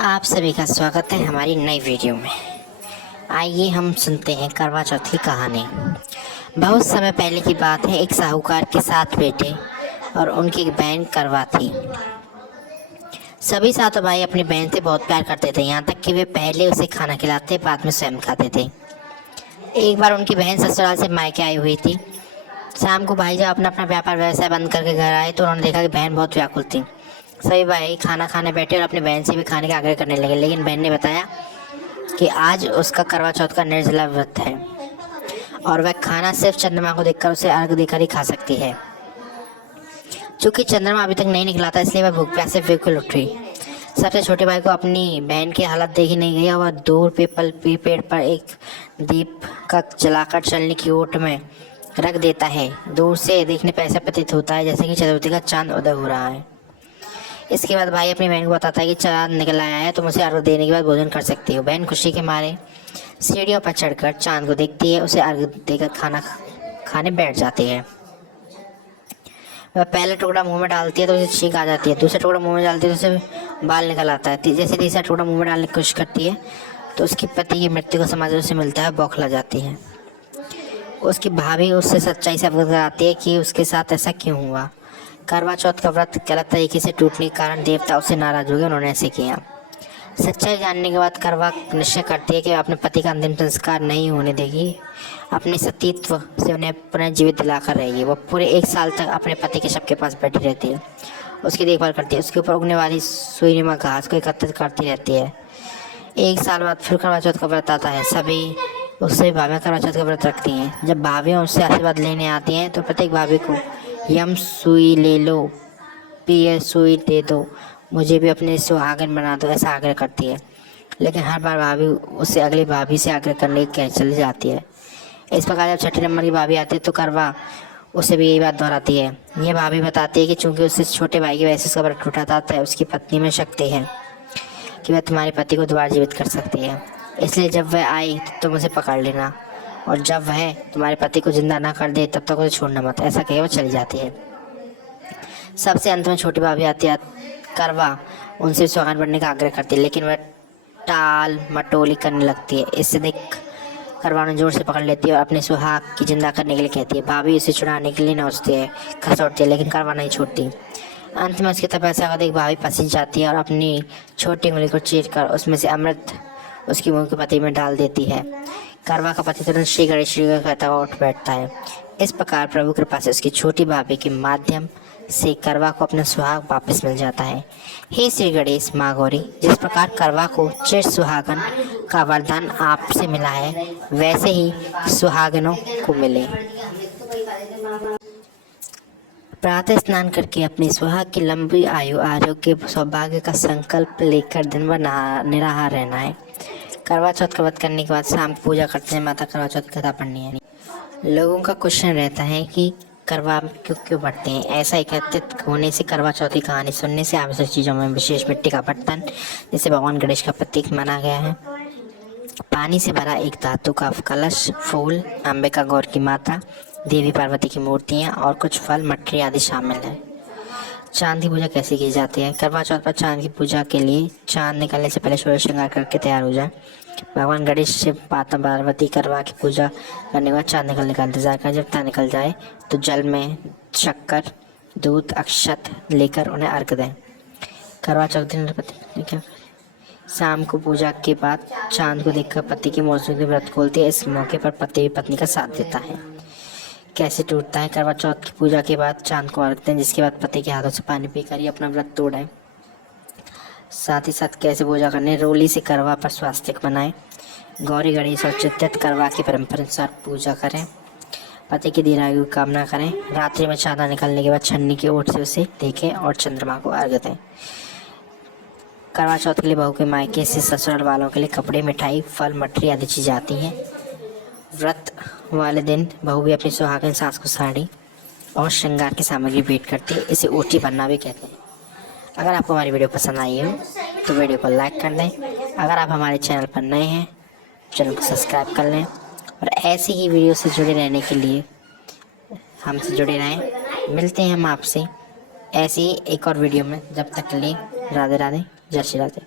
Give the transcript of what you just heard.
आप सभी का स्वागत है हमारी नई वीडियो में। आइए हम सुनते हैं करवा चौथ की कहानी। बहुत समय पहले की बात है। एक साहूकार के 7 बेटे और उनकी एक बहन करवा थी। सभी 7 भाई अपनी बहन से बहुत प्यार करते थे, यहाँ तक कि वे पहले उसे खाना खिलाते, बाद में स्वयं खाते थे। एक बार उनकी बहन ससुराल से मायके आई हुई थी। शाम को भाई जब अपना अपना व्यापार व्यवसाय बंद करके घर आए तो उन्होंने देखा कि बहन बहुत व्याकुल थी। सभी भाई खाना खाने बैठे और अपनी बहन से भी खाने का आग्रह करने लगे, लेकिन बहन ने बताया कि आज उसका करवा चौथ का निर्जला व्रत है और वह खाना सिर्फ चंद्रमा को देखकर, उसे अर्घ देकर ही खा सकती है। चूंकि चंद्रमा अभी तक नहीं निकला था, इसलिए वह भूख प्यास से बिल्कुल उठी। सबसे छोटे भाई को अपनी बहन की हालत देखी नहीं गई और वह दूर पीपल के पेड़ पर एक दीप का जलाकर चलने की ओट में रख देता है। दूर से देखने पर ऐसा प्रतीत होता है जैसे कि चतुर्थी का चांद उदय हो रहा है। इसके बाद भाई अपनी बहन को बताता है कि चांद निकल आया है, तुम उसे अर्घ देने के बाद भोजन कर सकती हो। बहन खुशी के मारे सीढ़ियों पर चढ़कर चांद को देखती है, उसे अर्घ देकर खाना खाने बैठ जाती है। वह पहला टुकड़ा मुंह में डालती है तो उसे छींक आ जाती है, दूसरा टुकड़ा मुंह में डालती है तो उसे बाल निकल आता है। जैसे तीसरा टुकड़ा मुंह में डालने की कोशिश करती है तो उसके पति की मृत्यु का समाचार उसे मिलता है, बौखला जाती है। उसकी भाभी उससे सच्चाई से अवगत कराती है कि उसके साथ ऐसा क्यों हुआ। करवा चौथ का व्रत गलत तरीके से टूटने के कारण देवता उससे नाराज हो गए, उन्होंने ऐसे किया। सच्चाई जानने के बाद करवा निश्चय करती है कि वह अपने पति का अंतिम संस्कार नहीं होने देगी, अपने सतीत्व से उन्हें पुनर्जीवित दिलाकर रहेगी। वह पूरे 1 साल तक अपने पति के शव के पास बैठी रहती है, उसकी देखभाल करती है, उसके ऊपर उगने वाली सुईनुमा घास को एकत्रित करती रहती है। 1 साल बाद फिर करवा चौथ का व्रत आता है। सभी उससे भाभियाँ करवा चौथ का व्रत रखती हैं। जब भाभियाँ उससे आशीर्वाद लेने आती हैं तो प्रत्येक भाभी को यम सुई ले लो, पिए सुई दे दो, मुझे भी अपने सुहागन बना दो, ऐसा आग्रह करती है। लेकिन हर बार भाभी उससे अगली भाभी से आग्रह करने कह चली जाती है। इस प्रकार जब 6ठे नंबर की भाभी आती है तो करवा उसे भी यही बात दोहराती है। यह भाभी बताती है कि चूंकि उससे छोटे भाई की वजह से उसका व्रत टूटा था, तो उसकी पत्नी में शक्ति है कि वह तुम्हारे पति को दोबारा जीवित कर सकती है। इसलिए जब वह आई तो तुम उसे पकड़ लेना, और जब वह तुम्हारे पति को जिंदा ना कर दे तब तक उसे छोड़ना मत, ऐसा कहे वो चली जाती है। सबसे अंत में छोटी भाभी आती है। करवा उनसे सुहागन बनने का आग्रह करती है, लेकिन वह टाल मटोली करने लगती है। इससे देख करवा उन्हें जोर से पकड़ लेती है और अपने सुहाग की जिंदा करने के लिए कहती है। भाभी उसे छुड़ाने के लिए नोचती है, खसोटती है, लेकिन करवा नहीं छोड़ती। अंत में उसकी तपस्या का देख भाभी पसीज जाती है और अपनी छोटी उंगली को चीरकर उसमें से अमृत उसकी मुंह के पति में डाल देती है। करवा का पति तुरंत श्री गणेश कहता हुआ उठ बैठता है। इस प्रकार प्रभु कृपा से उसकी छोटी भाभी के माध्यम से करवा को अपना सुहाग वापस मिल जाता है। हे श्री गणेश माँ गौरी, जिस प्रकार करवा को चिर सुहागन का वरदान आपसे मिला है, वैसे ही सुहागनों को मिले। प्रातः स्नान करके अपनी सुहाग की लंबी आयु, आरोग्य, सौभाग्य का संकल्प लेकर दिन भर निराहार रहना है। करवा चौथ का व्रत करने के बाद शाम को पूजा करते हैं। माता करवा चौथ की कथा पढ़नी है। लोगों का क्वेश्चन रहता है कि करवा क्यों पढ़ते हैं। ऐसा एकत्रित होने से, करवा चौथ की कहानी सुनने से आवश्यक चीज़ों में विशेष मिट्टी का बर्तन, जिसे भगवान गणेश का प्रतीक माना गया है, पानी से भरा एक धातु का कलश, फूल, अंबिका गौर की माता, देवी पार्वती की मूर्तियाँ और कुछ फल, मटरी आदि शामिल है। चांद की पूजा कैसे की जाती है। करवा चौथ पर चांद की पूजा के लिए चांद निकलने से पहले सूर्य श्रृंगार करके तैयार हो जाए। भगवान गणेश शिव माता पार्वती करवा की पूजा करने के बाद चांद निकलने का इंतजार करें। जब चांद निकल जाए तो जल में शक्कर, दूध, अक्षत लेकर उन्हें अर्घ दें। करवा चौथ दिन पति क्या शाम को पूजा के बाद चांद को देखकर पति की मौजूदगी व्रत खोलते हैं। इस मौके पर पति भी पत्नी का साथ देता है। कैसे टूटता है। करवा चौथ की पूजा के बाद चांद को अर्घ दें, जिसके बाद पति के हाथों से पानी पीकर ही अपना व्रत तोड़ें। साथ ही साथ कैसे पूजा करने। रोली से करवा पर स्वास्तिक बनाएं। गौरी गणेश और चित्तित करवा की परंपरा अनुसार पूजा करें। पति की दीर्घायु की कामना करें। रात्रि में चांद निकलने के बाद छन्नी की ओट से उसे देखें और चंद्रमा को अर्घ दें। करवा चौथ के लिए बहू के मायके से ससुराल वालों के लिए कपड़े, मिठाई, फल, मटरी आदि चीज़ें आती हैं। व्रत वाले दिन बहू भी अपनी सुहागन सास को साड़ी और श्रृंगार की सामग्री भेंट करती है। इसे ओटी बनना भी कहते हैं। अगर आपको हमारी वीडियो पसंद आई हो तो वीडियो को लाइक कर दें। अगर आप हमारे चैनल पर नए हैं, चैनल को सब्सक्राइब कर लें और ऐसी ही वीडियो से जुड़े रहने के लिए हमसे जुड़े रहें। मिलते हैं हम आपसे ऐसी ही एक और वीडियो में। जब तक के लिए राधे राधे, जय श्री राधे।